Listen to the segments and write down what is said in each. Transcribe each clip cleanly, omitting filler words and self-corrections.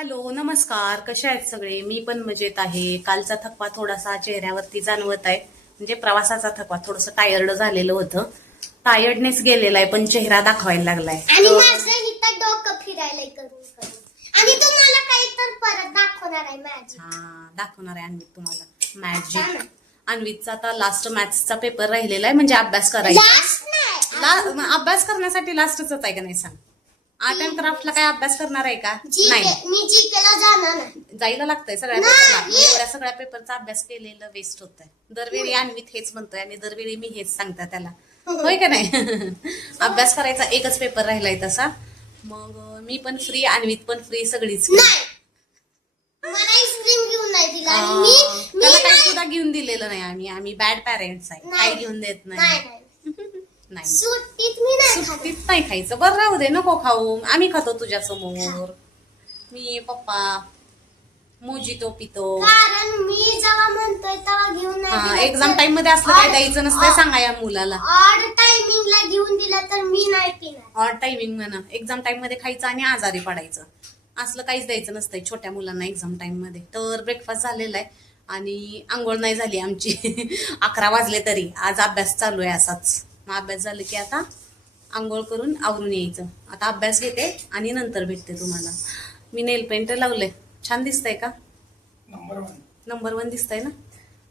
Hello नमस्कार, कशा आहेत सगळे? मी पण मजेत आहे. कालचा थकवा थोडासा चेहऱ्यावरती जाणवत आहे. म्हणजे प्रवासाचा थकवा, थोडंसं टायर्ड झालेलं होतं. टायर्डनेस गेलेला आहे पण चेहरा दाखवायला लागलाय. आणि माझं इथं डोकं फिरायला करून आणि तुम्हाला काही तर परत दाखवणार आहे मॅजिक. दाखवणार आहे अन्वित तुम्हाला मॅजिक. अन्वितचा आता लास्ट मॅथ्सचा पेपर राहिलेला आहे, म्हणजे अभ्यास करायचा. अभ्यास करण्यासाठी लास्टच आहे का नाही सांग? आर्ट अँड क्राफ्टला काय अभ्यास करणार आहे का? नाही, मी जीकेला जाणार नाही. जायला लागतंय सगळ्या पेपरला. एवढ्या सगळ्या पेपरचा अभ्यास केलेलं वेस्ट होत आहे. दरवेळी अन्वित हेच म्हणतोय आणि दरवेळी मी हेच सांगते त्याला, होय का नाही? अभ्यास करायचा एकच पेपर राहिलाय तसा. मग मी पण फ्री, अन्वित पण फ्री, सगळीच free. मला आईस्क्रीम घेऊन नाही दिला आणि त्याला काही सुद्धा घेऊन दिलेलं नाही. आम्ही बॅड पॅरेंट्स आहे, काही घेऊन देत नाही. नाही, सुट्टीत नाही खायचं. बरं राहू दे, नको खाऊ, आम्ही खातो तुझ्या समोर. मी पप्पा मोजितो पितो. कारण मी जेव्हा म्हणतोय तेव्हा घेऊन नाही. एक्झाम टाइम मध्ये असलं काय द्यायचं नसतंय, सांगा या मुलाला. ऑड टायमिंगला घेऊन दिला तर मी नाही पिणार. ऑड टायमिंग म्हणा, एक्झाम टाइम मध्ये खायचं आणि आजारी पडायचं, असलं काहीच द्यायचं नसतंय छोट्या मुलांना एक्झाम टाइम मध्ये. तर ब्रेकफास्ट झालेला आहे आणि आंघोळ नाही झाली आमची. 11 वाजले तरी. आज अभ्यास चालू आहे असाच. मग अभ्यास झालं की आता आंघोळ करून आवरून यायचं. आता अभ्यास घेते आणि नंतर भेटते तुम्हाला. मी नेल पेंट लावलंय, छान दिसतंय का? नंबर 1 दिसतंय ना?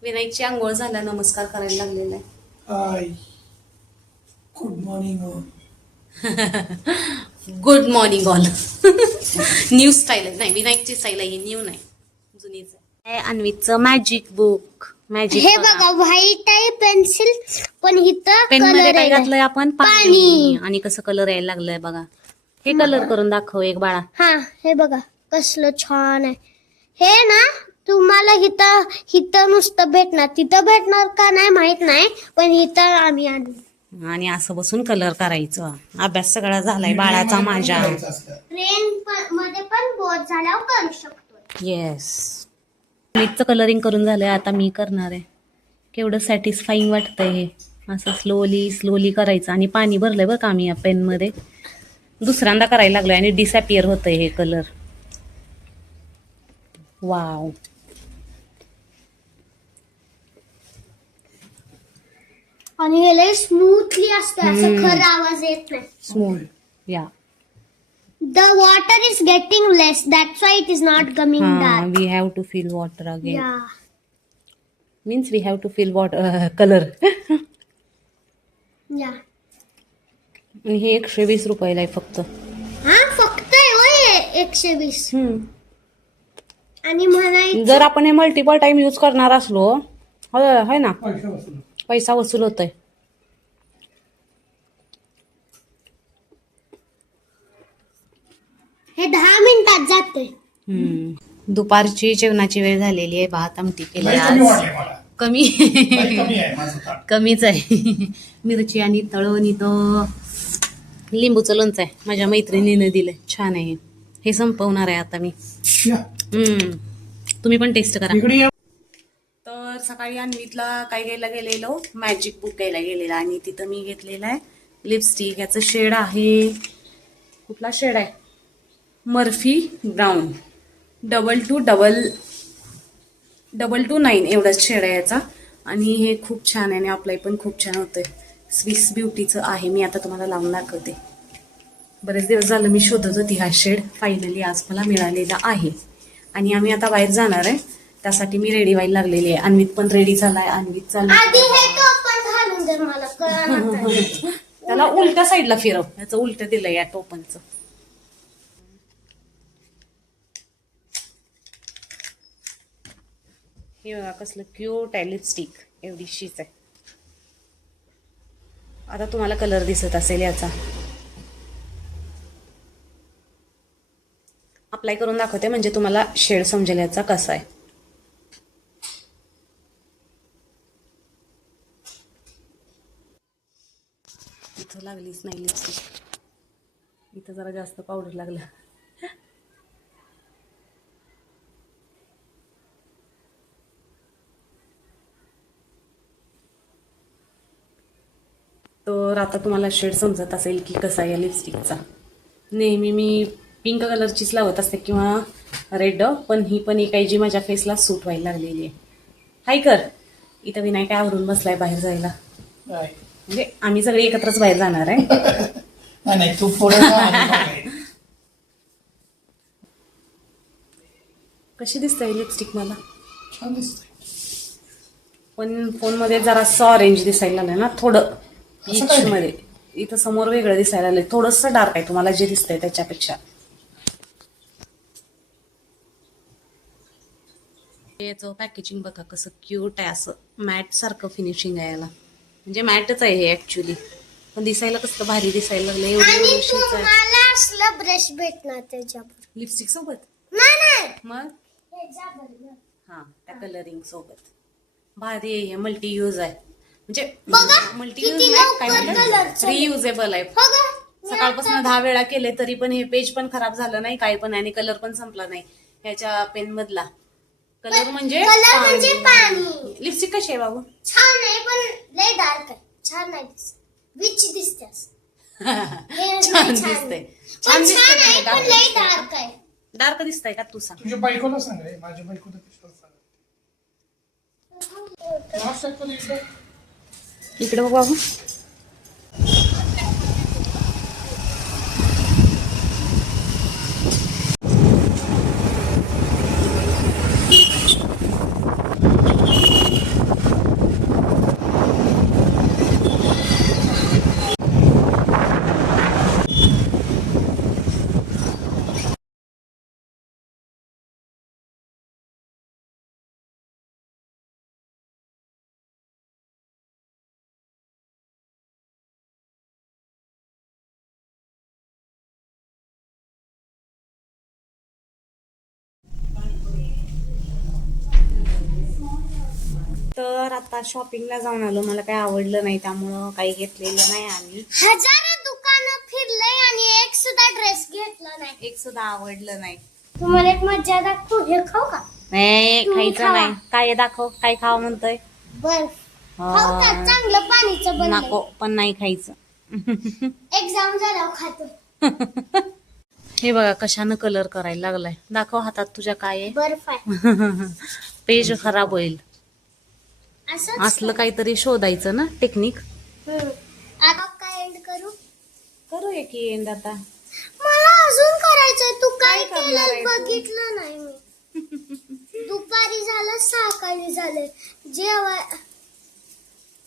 विनायकची आंघोळ झाल्या, नमस्कार करायला लागलेला आहे. Hi, good morning. Good morning all. New style आहे. नाही, विनायकची स्टाईल आहे, न्यू नाही, जुनीच आहे. अन्वितचं मॅजिक बुक. मॅजिक हे बघा, व्हाईट आहे पेन्सिल, पण इथं पेन मध्ये काय घातलंय आपण? पाणी. आणि कसं कलर यायला लागलाय बघा. हे कलर करून दाखव एक बाळा. हे बघा कसलं छान आहे. हे ना तुम्हाला इथं नुसतं भेटणार, तिथं भेटणार का नाही माहित नाही, पण इथं आम्ही आणू. आणि असं बसून कलर करायचं. अभ्यास सगळा झालाय बाळाचा माझ्या. ट्रेन मध्ये पण बोर झाल्यावर करू शकतो. येस, मीचं कलरिंग करून झालंय, आता मी करणार आहे. केवढं सॅटिस्फाईंग वाटतंय हे. असं स्लोली करायचं. आणि पाणी भरलंय बरं का आम्ही या पेन मध्ये. दुसऱ्यांदा करायला लागलोय आणि डिसअपिअर होतंय हे कलर. वाव. आणि हे लय स्मूथली असते, असं खरं आवाज येत नाही. स्मूथ, या. The water is getting less. That's why it is not coming dark. We have to fill water again. Yeah. Means we have to fill water color. Yeah. आणि हे 120 रुपयाला आहे फक्त. फक्त आहे होय 120. आणि म्हणायचं जर आपण हे मल्टिपल टाइम यूज करणार असलो, है ना, पैसा वसूल होतोय. हे 10 मिनिटात जाते. दुपारची जेवणाची वेळ झालेली आहे. भात आमटी केली आज. कमी कमीच आहे. मिरची आणि तळण, इथं लिंबूचं लोणचं आहे, माझ्या मैत्रिणीने दिलंय, छान आहे. हे संपवणार आहे आता मी. तुम्ही पण टेस्ट करा. तर सकाळी अन्वितला काय घ्यायला गेलेलो, मॅजिक बुक घ्यायला गेलेला, आणि तिथं मी घेतलेला आहे लिपस्टिक. याचं शेड आहे, कुठला शेड आहे? Murphy brown. 22299 एवढाच शेड आहे याचा. आणि हे खूप छान आहे आणि अप्लाय पण खूप छान होतंय. स्विस ब्युटीचं आहे. मी आता तुम्हाला लावून दाखवते. बरेच दिवस झालं मी शोधत होती हा शेड, फायनली आज मला मिळालेला आहे. आणि आम्ही आता बाहेर जाणार आहे, त्यासाठी मी रेडी व्हायला लागलेली आहे. अन्वित पण रेडी झालाय. अन्वित आधी हे टोपण घालून दे मला कळलं. त्याला उलट्या साईडला फिरव, याचं उलट दिलंय या टोपणचं. हे बघा कसलं क्यूट आहे लिपस्टिक, एवढीशीच आहे. आता तुम्हाला कलर दिसत असेल याचा. अप्लाय करून दाखवते म्हणजे तुम्हाला शेड समजेल याचा कसा आहे. इथं लागलीच नाही लिपस्टिक, इथं जरा जास्त पावडर लागला. तर आता तुम्हाला शेड समजत असेल की कसा आहे या लिपस्टिकचा. नेहमी मी पिंक कलरचीच लावत असते किंवा रेड, पण ही पण एक आहे जी माझ्या फेसला सूट व्हायला लागलेली आहे. हाय कर. इथं विनायक आवरून बसलाय बाहेर जायला. काय म्हणजे आम्ही सगळे एकत्रच बाहेर जाणार आहे. नाही नाही, तू पुढे जा आणि मग ये. कशी दिसते लिपस्टिक मला? छान दिसतंय. पण फोनमध्ये जरासं ऑरेंज दिसायला लागलंय ना थोडं. असं काय? पीच मध्ये इथं समोर वेगळं दिसायला लागलंय, थोडंसं डार्क आहे तुम्हाला जे दिसतंय त्याच्यापेक्षा. याचं पॅकेजिंग बघा कसं क्यूट आहे, असं मॅट सारखं फिनिशिंग आहे याला. म्हणजे मॅटच आहे हे ऍक्च्युली, पण दिसायला कसं भारी दिसायला लागलं. एवढं आणि व्यवस्थित आहे. तुम्हाला असलं ब्रश भेटणार त्याच्यावर. लिपस्टिक सोबत नाही मग त्याच्याबरोबर. हा त्या कलरिंग सोबत भारी आहे. मल्टी यूज आहे, म्हणजे बघा, मल्टी किती यूज लवकर काय म्हणतात, colour रियुजेबल आहे. हो गं? सकाळपासून 10 वेळा केले तरी पण हे पेज पण खराब झालं नाही, काय पण, आणि कलर पण संपला नाही ह्याच्या पेन मधला. कलर म्हणजे पाणी. लिपस्टिक कशी आहे बाबू? छान आहे पण लय डार्क आहे. छान नाही दिसत. विच दिसते असं. हे छान लय दिसतंय. पण छान छान आहे पण लय दिसतंय. डार्क आहे. डार्क दिसतंय का तू सांग? तुझ्या बायकोला सांग रे, माझ्या बायकोला कशाला सांग. Last check कर एकदा. इकडे बघ बाबू. तर आता शॉपिंगला जाऊन आलो, मला काही आवडलं नाही त्यामुळं काही घेतलेलं नाही आम्ही. हजारो दुकानं फिरलंय आणि एक सुद्धा ड्रेस घेतला नाही. एक सुद्धा आवडलं नाही. तुम्हाला एक मज्जा दाखवू. हे खाऊ का? नाही तुम्ही खायचं खावा. नाही. काय दाखव, काय खावं म्हणतोय? बर्फ. खाऊ का? चांगलं पाणीचं बनलंय. नको, पण नाही खायचं. एक्झाम झाल्यावर खातो. हे बघा कशानं कलर करायला लागलाय. दाखव हातात तुझ्या काय आहे. बर्फ आहे. पेज खराब होईल. असंच असलं काहीतरी शोधायचं ना टेक्निक. आता काय एंड करू? करूया की एंड आता. मला अजून करायचंय. तू काय काय करणार आहे केलं तू? बघितलं नाही मी. दुपारी झालं, सकाळी झालं, जेव्हा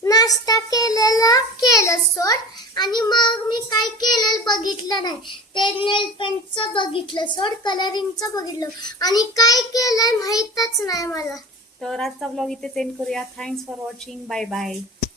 नाश्ता केलं सोड, आणि मग मी काय केलेलं बघितलं नाही. ते नेल पेंटचं बघितलं सोड, कलरिंगचं बघितलं, आणि काय केलंय माहीतच नाही मला. तर आजचा ब्लॉग इथे एंड करूया. Thanks for watching. Bye bye.